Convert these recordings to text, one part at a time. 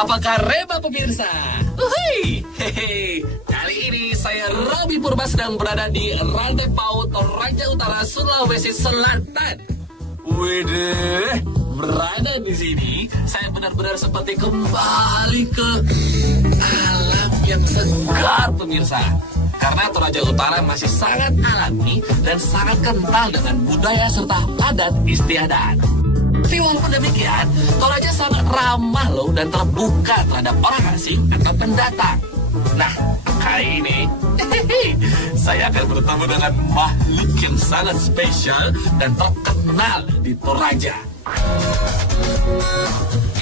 Apakah reba pemirsa? Uhuy. Hehe. Kali ini saya Robi Purba sedang berada di Rantai Paut Toraja Utara, Sulawesi Selatan. Widih, berada di sini saya benar-benar seperti kembali ke alam yang segar pemirsa. Karena Toraja Utara masih sangat alami dan sangat kental dengan budaya serta adat istiadat. Tapi walaupun demikian, Toraja sangat ramah loh dan terbuka terhadap orang asing atau pendatang. Nah, kali ini saya akan bertemu dengan makhluk yang sangat spesial dan terkenal di Toraja.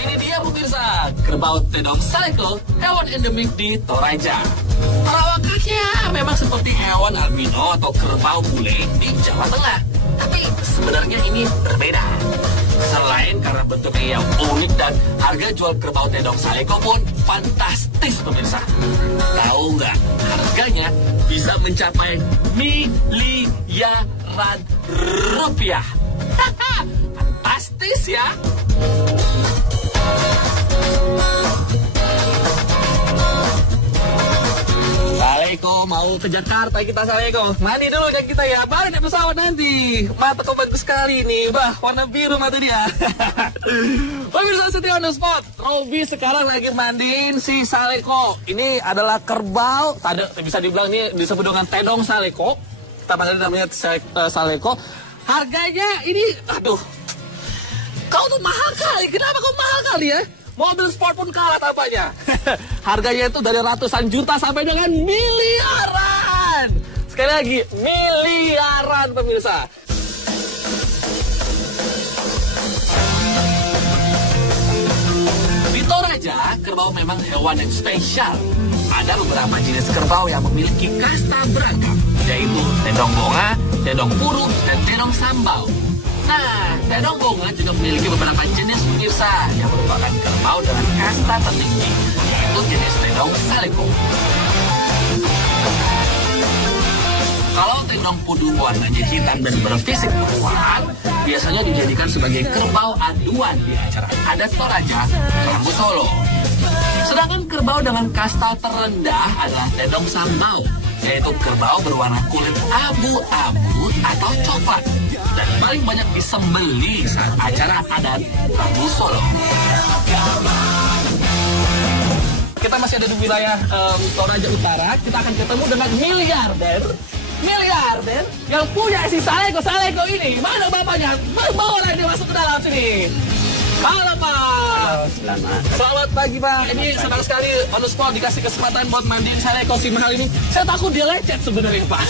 Ini dia pemirsa, kerbau Tedong Saleko, hewan endemik di Toraja. Perawakannya memang seperti hewan albino atau kerbau bule di Jawa Tengah. Tapi sebenarnya ini berbeda. Selain karena bentuknya yang unik dan harga jual kerbau Tedong Saleko pun fantastis pemirsa. Tahu nggak, harganya bisa mencapai miliaran rupiah. Fantastis ya. Saleko mau ke Jakarta kita Saleko. Mandi dulu kan kita ya, baru naik pesawat nanti. Mata kau bagus sekali nih, bah warna biru mata dia. Pemirsa setia on the spot, Robi sekarang lagi mandiin si Saleko. Ini adalah kerbau, bisa dibilang ini disebut dengan Tedong Saleko. Kita panggil namanya Saleko. Harganya ini, aduh, kau tuh mahal kali. Kenapa kau mahal kali ya? Mobil sport pun kalah tampaknya. Harganya itu dari ratusan juta sampai dengan miliaran. Sekali lagi, miliaran pemirsa. Di Toraja, kerbau memang hewan yang spesial. Ada beberapa jenis kerbau yang memiliki kasta beragam, yaitu Tedong Bonga, Tedong Puru, dan Tedong Sambau. Nah, Tedong Bonga juga memiliki beberapa jenis pemirsa yang merupakan kerbau dengan kasta tertinggi, yaitu jenis Tedong Saleko. Kalau Tedong Pudu warnanya hitam dan berfisik kuat, biasanya dijadikan sebagai kerbau aduan di acara adat Toraja, Rambu Solo. Sedangkan kerbau dengan kasta terendah adalah Tedong Sambau, yaitu kerbau berwarna kulit abu-abu atau coklat dan paling banyak disembelih saat acara adat Rambu Solo. Kita masih ada di wilayah Toraja Utara. Kita akan ketemu dengan miliarder yang punya si Saleko ini. Mana bapaknya? Bawalah dia masuk ke dalam sini. Halo Pak. Halo, Selamat pagi Pak. Ini senang sekali on the spot dikasih kesempatan buat mandiin Saleko si mahal ini. Saya takut dia lecet sebenarnya Pak.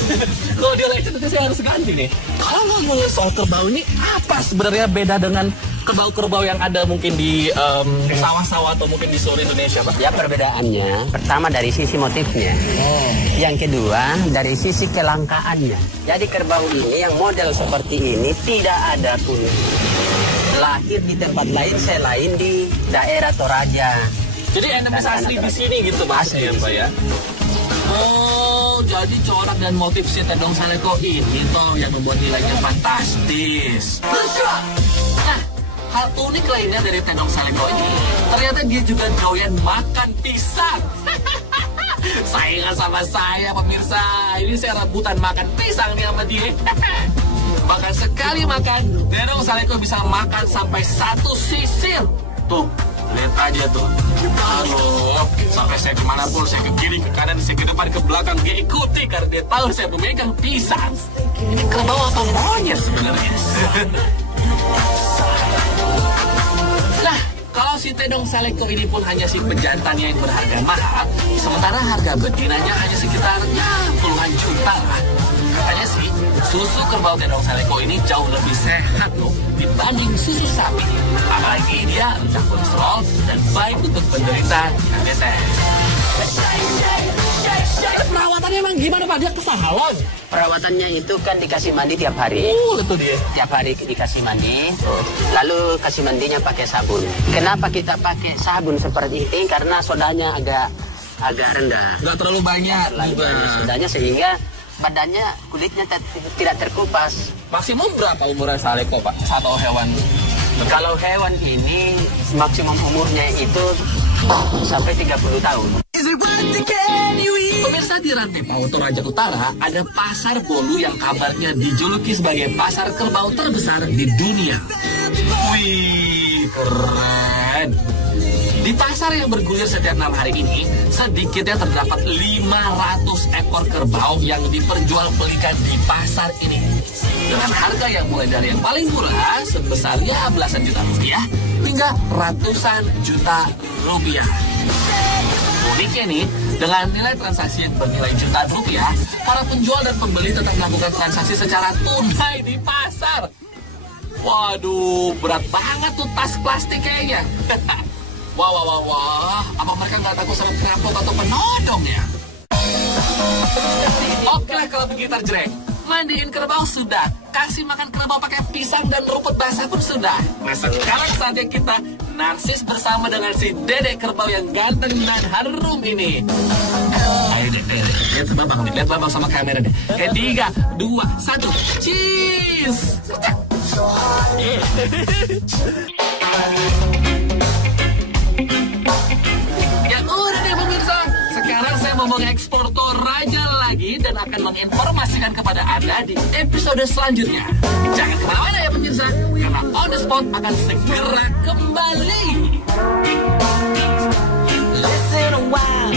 Kalau dia lecet nanti saya harus ganti nih. Kalau ngomongin soal kerbau ini, apa sebenarnya beda dengan kerbau-kerbau yang ada mungkin di sawah-sawah atau mungkin di seluruh Indonesia Pak? Ya, perbedaannya pertama dari sisi motifnya. Yang kedua dari sisi kelangkaannya. Jadi kerbau ini yang model seperti ini tidak ada pun lahir di tempat lain selain di daerah Toraja. Jadi endemis asli di sini gitu maksudnya Pak ya? Oh, jadi corak dan motif si Tedong Saleko ini toh yang membuat nilainya fantastis. Nah, hal unik lainnya dari Tedong Saleko ini, ternyata dia juga doyan makan pisang. Saingan sama saya pemirsa, ini saya rebutan makan pisang nih sama dia. Bahkan sekali makan, Tedong Saleko bisa makan sampai 1 sisir. Tuh, lihat aja tuh. Aduh, sampai saya kemanapun, saya ke kiri, ke kanan, saya ke depan, ke belakang, dia ikuti karena dia tahu saya pemegang pisang. Ini kerbau apa monyet sebenarnya? Nah, kalau si Tedong Saleko ini pun hanya si pejantannya yang berharga mahal, sementara harga betinanya hanya sekitar puluhan juta lah. Katanya sih, susu kerbau Tedong Saleko ini jauh lebih sehat loh dibanding susu sapi. Apalagi dia rendah kolesterol dan baik untuk penderita diabetes. Perawatannya emang gimana Pak? Dia ke salon? Perawatannya itu kan dikasih mandi tiap hari. Itu dia. Tiap hari dikasih mandi, lalu kasih mandinya pakai sabun. Kenapa kita pakai sabun seperti ini? Karena sodanya agak rendah. Nggak terlalu banyak. Sodanya sehingga badannya, kulitnya tidak terkupas. Maksimum berapa umuran Saleko Pak? Satu hewan? Kalau hewan ini maksimum umurnya itu sampai 30 tahun. Pemirsa, di Rantai Paut Toraja Utara ada pasar bolu yang kabarnya dijuluki sebagai pasar kerbau terbesar di dunia. Wih, keren. Di pasar yang bergulir setiap 6 hari ini, sedikitnya terdapat 500 ekor kerbau yang diperjualbelikan di pasar ini. Dengan harga yang mulai dari yang paling murah sebesar ya belasan juta rupiah hingga ratusan juta rupiah. Uniknya nih, dengan nilai transaksi yang bernilai jutaan rupiah, para penjual dan pembeli tetap melakukan transaksi secara tunai di pasar. Waduh, berat banget tuh tas plastik kayaknya. Wah, apa mereka nggak takut sama perampok atau penodong ya? Oke lah kalau begitu Jreng. Mandiin kerbau sudah, kasih makan kerbau pakai pisang dan rumput basah pun sudah. Nah sekarang saatnya kita narsis bersama dengan si dedek kerbau yang ganteng dan harum ini. Ayo deh, lihat babang sama kamera deh. 3, 2, 1, cheese. Ya udah deh pemirsa, sekarang saya mau mengekspor Toraja lagi dan akan menginformasikan kepada Anda di episode selanjutnya. Jangan kemana-mana ya pemirsa, karena On The Spot akan segera kembali. Listen a while.